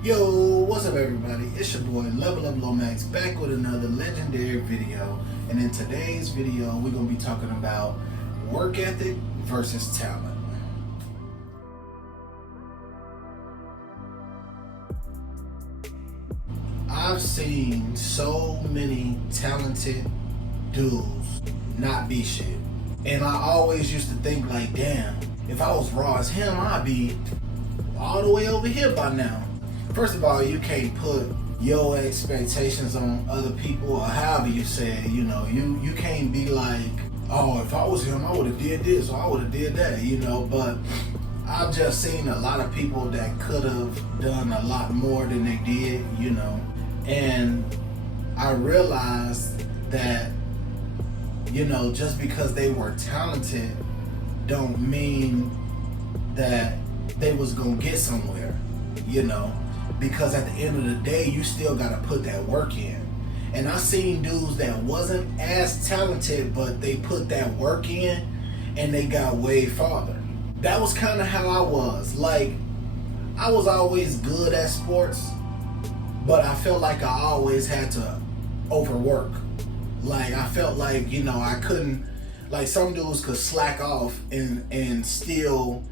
Yo, what's up everybody? It's your boy Level Up Lomax back with another legendary video. And in today's video, we're gonna be talking about work ethic versus talent. I've seen so many talented dudes not be shit. And I always used to think like, damn, if I was raw as him, I'd be all the way over here by now. First of all, you can't put your expectations on other people or however you say it, you can't be like, oh, if I was him, I would have did this or I would have did that, but I've just seen a lot of people that could have done a lot more than they did, and I realized that, just because they were talented don't mean that they was gonna get somewhere, because at the end of the day, you still gotta put that work in. And I seen dudes that wasn't as talented, but they put that work in and they got way farther. That was kind of how I was. Like, I was always good at sports, but I felt like I always had to overwork. Like, I felt like, I couldn't, like some dudes could slack off and still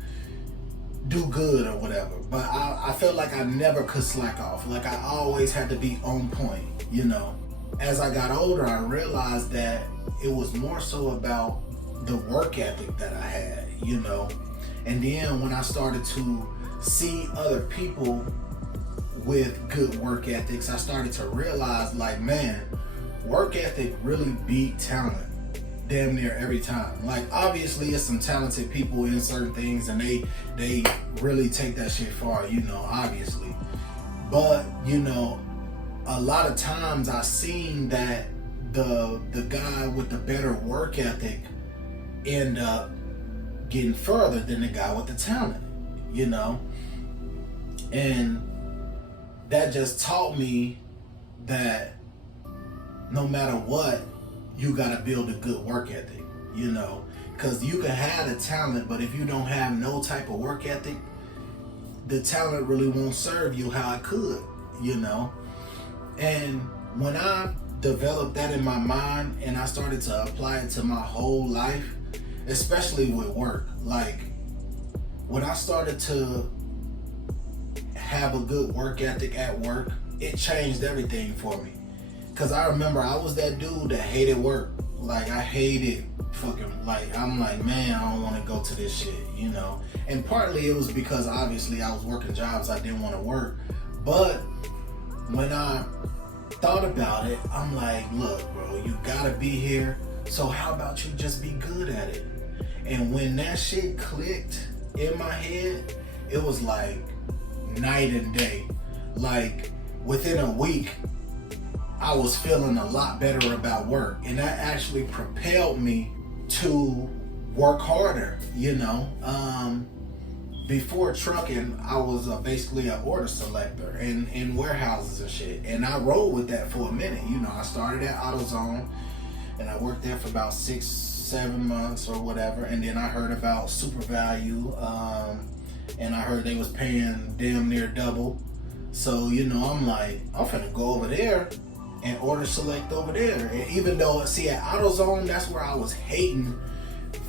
do good or whatever. But I felt like I never could slack off. Like, I always had to be on point, As I got older, I realized that it was more so about the work ethic that I had, And then when I started to see other people with good work ethics, I started to realize, like, man, work ethic really beat talent damn near every time. Like, obviously it's some talented people in certain things and they really take that shit far, obviously. But, a lot of times I seen that the guy with the better work ethic end up getting further than the guy with the talent, And that just taught me that no matter what, you gotta build a good work ethic, because you can have the talent, but if you don't have no type of work ethic, the talent really won't serve you how it could, And when I developed that in my mind and I started to apply it to my whole life, especially with work, like when I started to have a good work ethic at work, it changed everything for me. Cause I remember I was that dude that hated work. Like, I hated I'm like, man, I don't want to go to this shit, And partly it was because obviously I was working jobs I didn't want to work. But when I thought about it, I'm like, look, bro, you gotta be here. So how about you just be good at it? And when that shit clicked in my head, it was like night and day. Like, within a week, I was feeling a lot better about work, and that actually propelled me to work harder, Before trucking, I was basically an order selector in warehouses and shit, and I rolled with that for a minute. I started at AutoZone, and I worked there for about 6-7 months or whatever, and then I heard about SuperValue, and I heard they was paying damn near double. So, I'm like, I'm finna go over there and order select over there. And even though, see, at AutoZone, that's where I was hating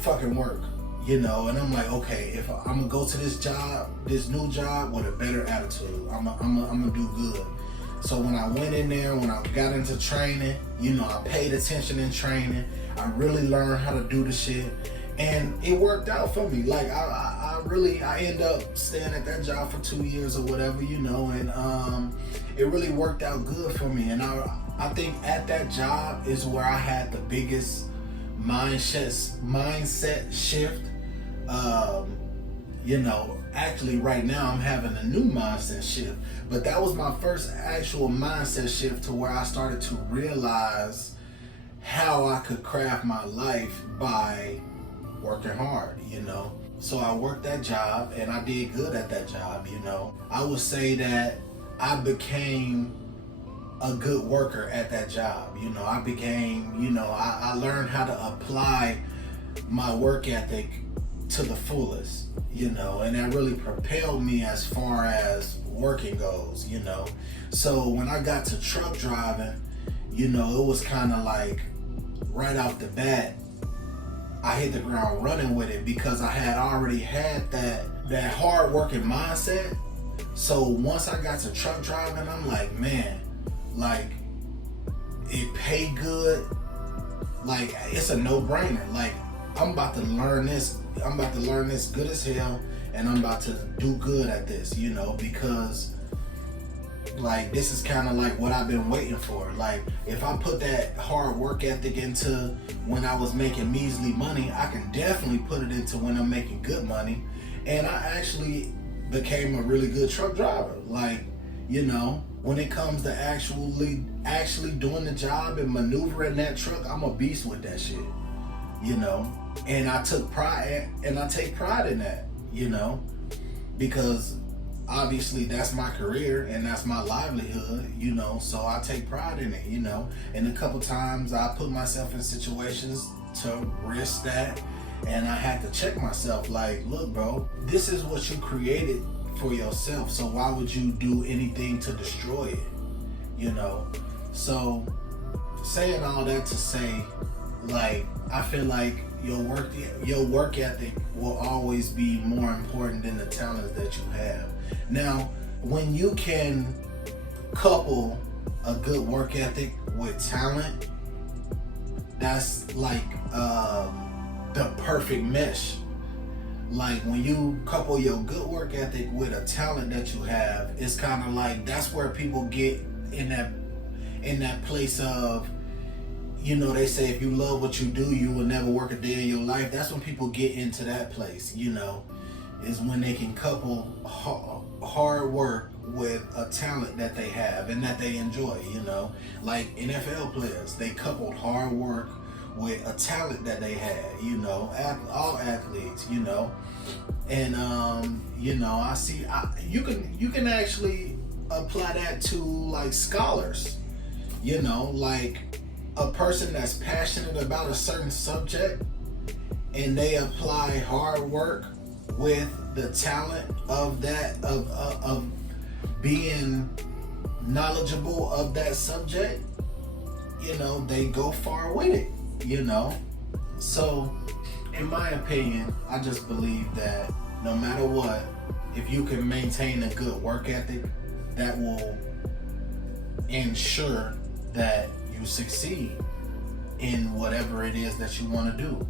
fucking work, and I'm like, okay, if I'm gonna go to this new job with a better attitude, I'm gonna do good. So when I went in there, when I got into training, I paid attention in training. I really learned how to do the shit, and it worked out for me. Like, I ended up staying at that job for 2 years or whatever, and it really worked out good for me. And I think at that job is where I had the biggest mindset shift. Actually right now I'm having a new mindset shift, but that was my first actual mindset shift to where I started to realize how I could craft my life by working hard, So I worked that job and I did good at that job, I would say that I became a good worker at that job. I became, I learned how to apply my work ethic to the fullest, you know, and that really propelled me as far as working goes, you know. So when I got to truck driving, you know, it was kind of like right off the bat, I hit the ground running with it because I had already had that hard working mindset. So once I got to truck driving, I'm like, man, like it paid good. Like it's a no-brainer. Like I'm about to learn this. I'm about to learn this good as hell, and I'm about to do good at this, you know, because like this is kind of like what I've been waiting for. Like if I put that hard work ethic into when I was making measly money, I can definitely put it into when I'm making good money. And I actually became a really good truck driver. Like, you know, when it comes to actually doing the job and maneuvering that truck, I'm a beast with that shit, you know. And I take pride in that, you know, because obviously that's my career and that's my livelihood, you know, so I take pride in it, you know. And a couple times I put myself in situations to risk that, and I had to check myself like, look, bro, this is what you created for yourself, so why would you do anything to destroy it, you know? So saying all that to say, like, I feel like your work ethic will always be more important than the talents that you have. Now, when you can couple a good work ethic with talent, that's like the perfect mesh. Like when you couple your good work ethic with a talent that you have, it's kind of like that's where people get in that place of, you know, they say if you love what you do, you will never work a day in your life. That's when people get into that place, you know, is when they can couple hard work with a talent that they have and that they enjoy, you know. Like NFL players, they coupled hard work with a talent that they had, you know, all athletes, you know. And you know, you can actually apply that to like scholars, you know, like a person that's passionate about a certain subject and they apply hard work with the talent of that of being knowledgeable of that subject, you know, they go far with it, you know. So in my opinion, I just believe that no matter what, if you can maintain a good work ethic, that will ensure that you succeed in whatever it is that you want to do.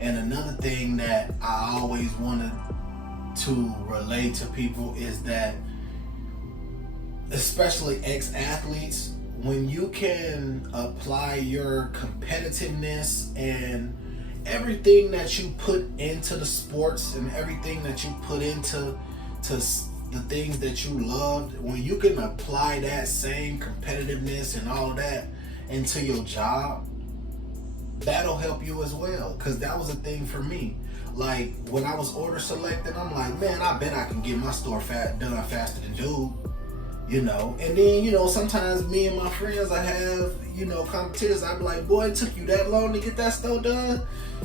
And another thing that I always wanted to relate to people is that, especially ex-athletes, when you can apply your competitiveness and everything that you put into the sports and everything that you put into the things that you loved, when you can apply that same competitiveness and all of that into your job, that'll help you as well. Because that was a thing for me. Like when I was order selecting, I'm like, man, I bet I can get my store done faster than dude, you know. And then, you know, sometimes me and my friends, I have, you know, competitions. I'd be like, boy, it took you that long to get that store done?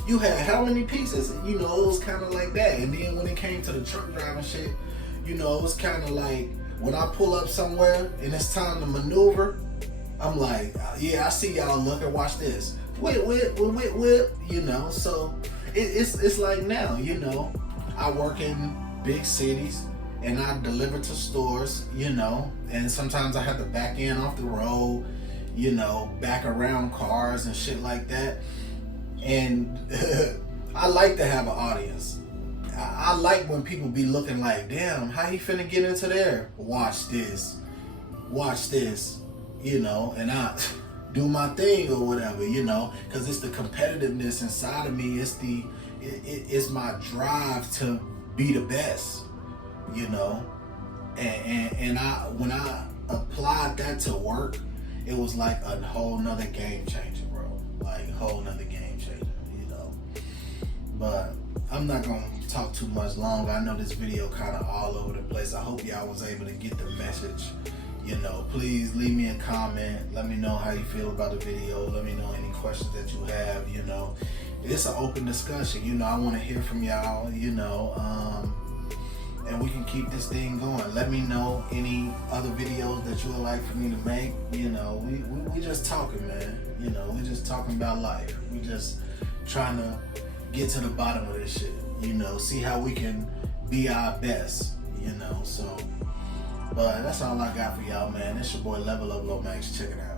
You had how many pieces? You know, it was kind of like that. And then when it came to the truck driving shit, you know, it was kind of like when I pull up somewhere and it's time to maneuver, I'm like, yeah, I see y'all, look and watch this. Whip, you know. So it's like now, you know, I work in big cities and I deliver to stores, you know, and sometimes I have to back in off the road, you know, back around cars and shit like that. And I like to have an audience. I like when people be looking like, damn, how he finna get into there? Watch this, you know, and I do my thing or whatever, you know, because it's the competitiveness inside of me. It's my drive to be the best, you know, and when I applied that to work, it was like a whole nother game changer, bro. Like a whole nother game changer, you know. But I'm not gonna talk too much longer. I know this video kind of all over the place. I hope y'all was able to get the message. You know, please leave me a comment. Let me know how you feel about the video. Let me know any questions that you have, you know. it's an open discussion. You know, I want to hear from y'all. You know, and we can keep this thing going. Let me know any other videos that you would like for me to make. You know, we just talking, man. You know, we just talking about life. We just trying to get to the bottom of this shit. You know, see how we can be our best. You know, so. But that's all I got for y'all, man. It's your boy Level Up Lomax. Check it out.